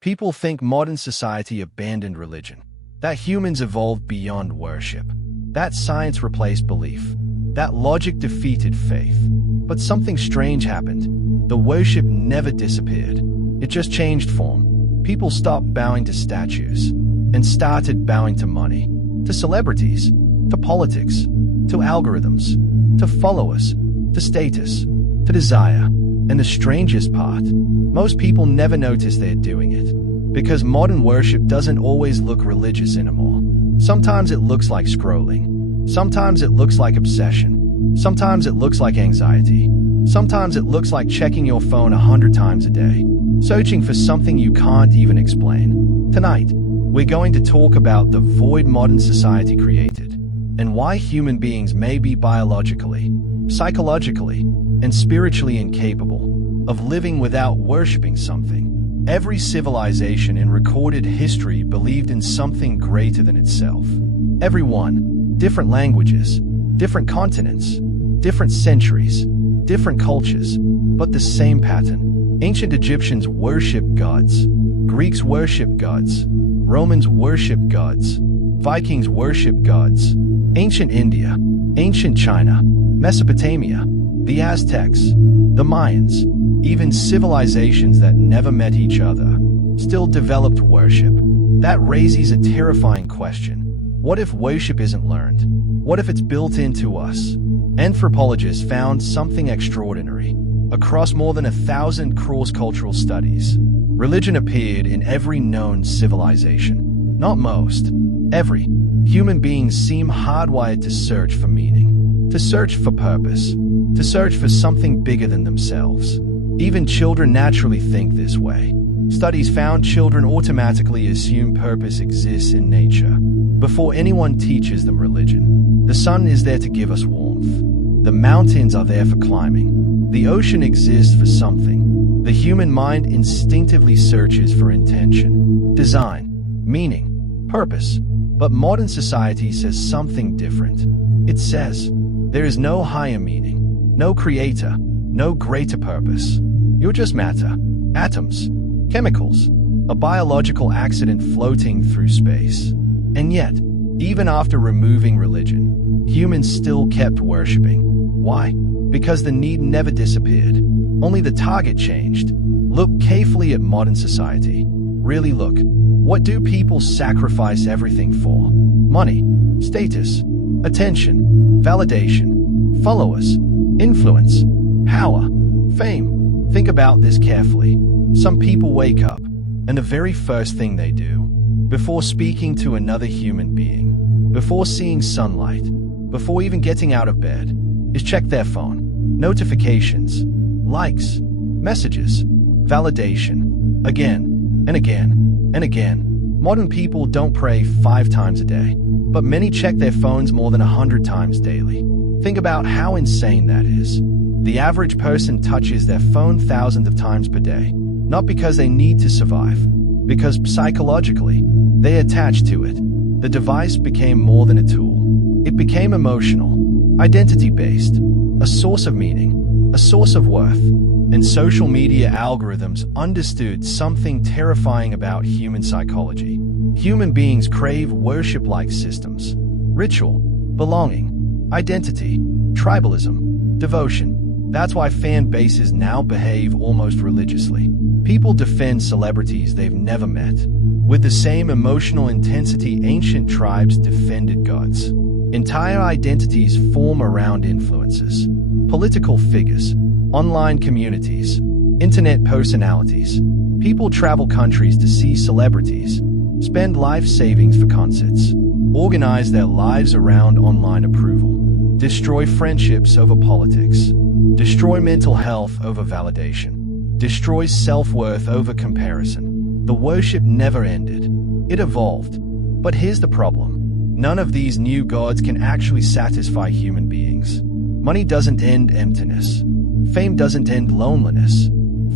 People think modern society abandoned religion, that humans evolved beyond worship, that science replaced belief, that logic defeated faith. But something strange happened. The worship never disappeared. It just changed form. People stopped bowing to statues and started bowing to money, to celebrities, to politics, to algorithms, to followers, to status, to desire. And the strangest part, most people never notice they're doing it. Because modern worship doesn't always look religious anymore. Sometimes it looks like scrolling. Sometimes it looks like obsession. Sometimes it looks like anxiety. Sometimes it looks like checking your phone 100 times a day, searching for something you can't even explain. Tonight, we're going to talk about the void modern society created, and why human beings may be biologically, psychologically, and spiritually incapable of living without worshiping something. Every civilization in recorded history believed in something greater than itself. Everyone, different languages, different continents, different centuries, different cultures, but the same pattern. Ancient Egyptians worshipped gods. Greeks worshipped gods. Romans worshipped gods. Vikings worshipped gods. Ancient India, ancient China, Mesopotamia, the Aztecs, the Mayans, even civilizations that never met each other, still developed worship. That raises a terrifying question. What if worship isn't learned? What if it's built into us? Anthropologists found something extraordinary. Across more than 1,000 cross-cultural studies, religion appeared in every known civilization. Not most, every. Human beings seem hardwired to search for meaning, to search for purpose, to search for something bigger than themselves. Even children naturally think this way. Studies found children automatically assume purpose exists in nature before anyone teaches them religion. The sun is there to give us warmth. The mountains are there for climbing. The ocean exists for something. The human mind instinctively searches for intention, design, meaning, purpose. But modern society says something different. It says, there is no higher meaning, no creator, no greater purpose. You're just matter, atoms, chemicals, a biological accident floating through space. And yet, even after removing religion, humans still kept worshipping. Why? Because the need never disappeared. Only the target changed. Look carefully at modern society. Really look. What do people sacrifice everything for? Money, status, attention, validation, followers, influence, power, fame. Think about this carefully. Some people wake up, and the very first thing they do, before speaking to another human being, before seeing sunlight, before even getting out of bed, is check their phone. Notifications, likes, messages, validation, again, and again, and again. Modern people don't pray 5 times a day, but many check their phones more than 100 times daily. Think about how insane that is. The average person touches their phone thousands of times per day, not because they need to survive, because psychologically, they attach to it. The device became more than a tool. It became emotional, identity-based, a source of meaning, a source of worth. And social media algorithms understood something terrifying about human psychology. Human beings crave worship-like systems, ritual, belonging, identity, tribalism, devotion. That's why fan bases now behave almost religiously. People defend celebrities they've never met. With the same emotional intensity ancient tribes defended gods. Entire identities form around influences. Political figures, online communities, internet personalities. People travel countries to see celebrities, spend life savings for concerts, organize their lives around online approval, destroy friendships over politics, destroy mental health over validation, destroy self-worth over comparison. The worship never ended. It evolved. But here's the problem. None of these new gods can actually satisfy human beings. Money doesn't end emptiness. Fame doesn't end loneliness.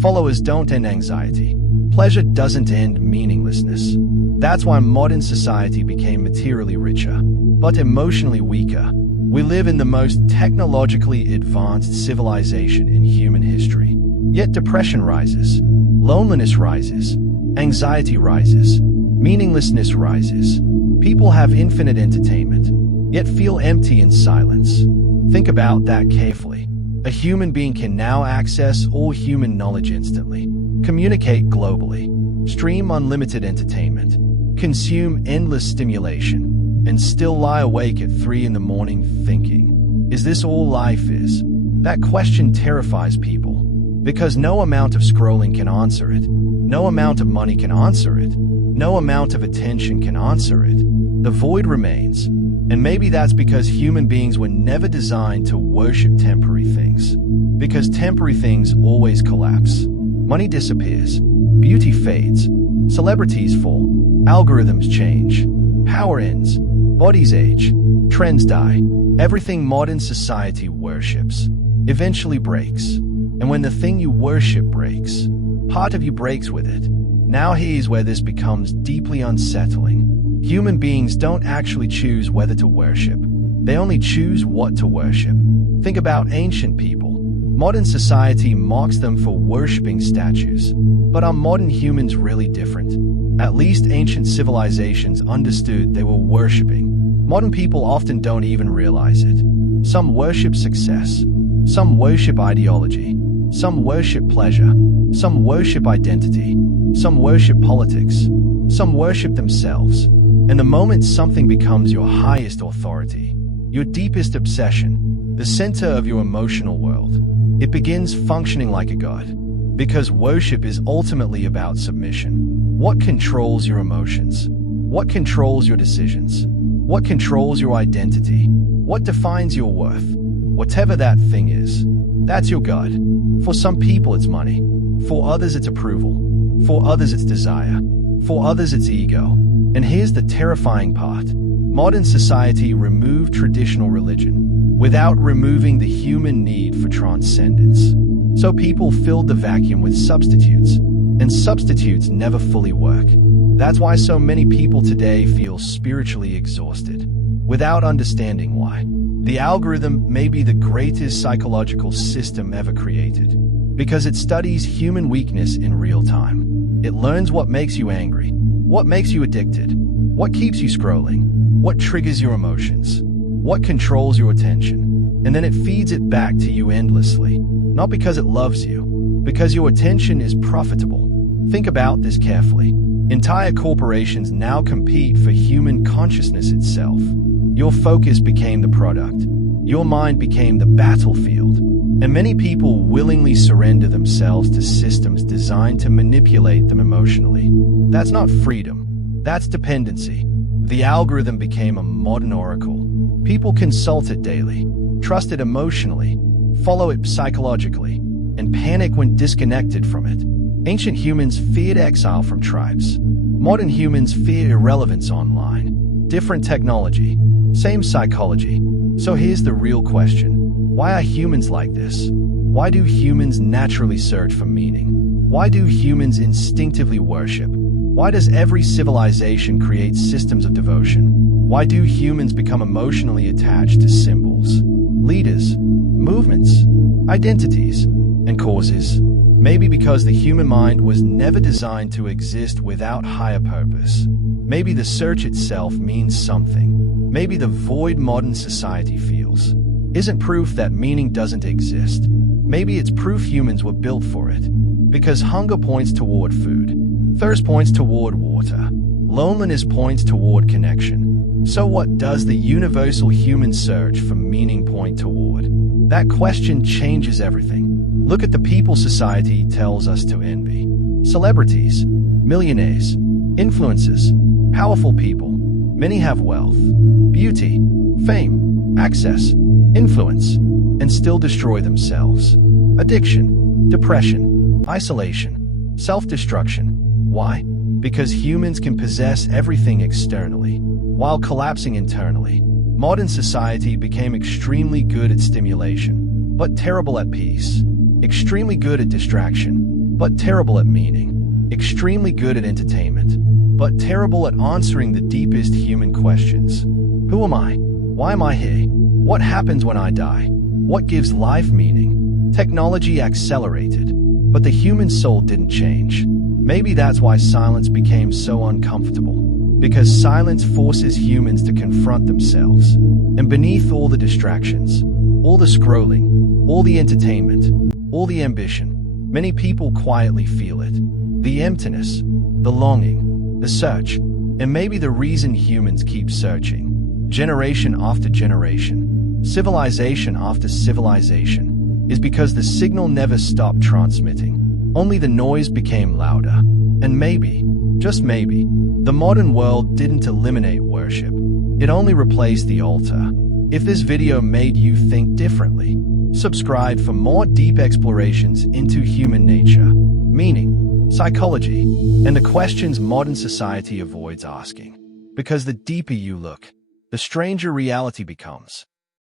Followers don't end anxiety. Pleasure doesn't end meaninglessness. That's why modern society became materially richer, but emotionally weaker. We live in the most technologically advanced civilization in human history. Yet depression rises, loneliness rises, Anxiety rises. Meaninglessness rises. People have infinite entertainment, yet feel empty in silence. Think about that carefully. A human being can now access all human knowledge instantly, communicate globally, stream unlimited entertainment, consume endless stimulation, and still lie awake at 3 in the morning thinking, is this all life is? That question terrifies people, because no amount of scrolling can answer it, no amount of money can answer it, no amount of attention can answer it. The void remains, and maybe that's because human beings were never designed to worship temporary things. Because temporary things always collapse. Money disappears, beauty fades, celebrities fall, algorithms change, power ends, bodies age, trends die. Everything modern society worships eventually breaks. And when the thing you worship breaks, part of you breaks with it. Now here's where this becomes deeply unsettling. Human beings don't actually choose whether to worship. They only choose what to worship. Think about ancient people. Modern society mocks them for worshipping statues. But are modern humans really different? At least ancient civilizations understood they were worshipping. Modern people often don't even realize it. Some worship success. Some worship ideology. Some worship pleasure. Some worship identity. Some worship politics. Some worship themselves. And the moment something becomes your highest authority, your deepest obsession, the center of your emotional world, it begins functioning like a god. Because worship is ultimately about submission. What controls your emotions? What controls your decisions? What controls your identity? What defines your worth? Whatever that thing is, that's your god. For some people it's money. For others it's approval. For others it's desire. For others it's ego. And here's the terrifying part. Modern society removed traditional religion without removing the human need for transcendence. So people filled the vacuum with substitutes, and substitutes never fully work. That's why so many people today feel spiritually exhausted, without understanding why. The algorithm may be the greatest psychological system ever created, because it studies human weakness in real time. It learns what makes you angry, what makes you addicted, what keeps you scrolling, what triggers your emotions, what controls your attention, and then it feeds it back to you endlessly, not because it loves you, because your attention is profitable. Think about this carefully. Entire corporations now compete for human consciousness itself. Your focus became the product. Your mind became the battlefield. And many people willingly surrender themselves to systems designed to manipulate them emotionally. That's not freedom. That's dependency. The algorithm became a modern oracle. People consult it daily, trust it emotionally, follow it psychologically, and panic when disconnected from it. Ancient humans feared exile from tribes. Modern humans fear irrelevance online. Different technology, same psychology. So here's the real question. Why are humans like this? Why do humans naturally search for meaning? Why do humans instinctively worship? Why does every civilization create systems of devotion? Why do humans become emotionally attached to symbols, leaders, movements, identities, and causes? Maybe because the human mind was never designed to exist without higher purpose. Maybe the search itself means something. Maybe the void modern society feels isn't proof that meaning doesn't exist. Maybe it's proof humans were built for it. Because hunger points toward food, thirst points toward water, loneliness points toward connection. So what does the universal human search for meaning point toward? That question changes everything. Look at the people society tells us to envy. Celebrities, millionaires, influencers, powerful people. Many have wealth, beauty, fame, access, influence, and still destroy themselves. Addiction, depression, isolation, self-destruction. Why? Because humans can possess everything externally, while collapsing internally. Modern society became extremely good at stimulation, but terrible at peace. Extremely good at distraction, but terrible at meaning. Extremely good at entertainment, but terrible at answering the deepest human questions. Who am I? Why am I here? What happens when I die? What gives life meaning? Technology accelerated, but the human soul didn't change. Maybe that's why silence became so uncomfortable. Because silence forces humans to confront themselves. And beneath all the distractions, all the scrolling, all the entertainment, all the ambition, many people quietly feel it. The emptiness, the longing, the search, and maybe the reason humans keep searching. Generation after generation, civilization after civilization, is because the signal never stopped transmitting. Only the noise became louder. And maybe, just maybe, the modern world didn't eliminate worship. It only replaced the altar. If this video made you think differently, subscribe for more deep explorations into human nature, meaning, psychology, and the questions modern society avoids asking. Because the deeper you look, the stranger reality becomes.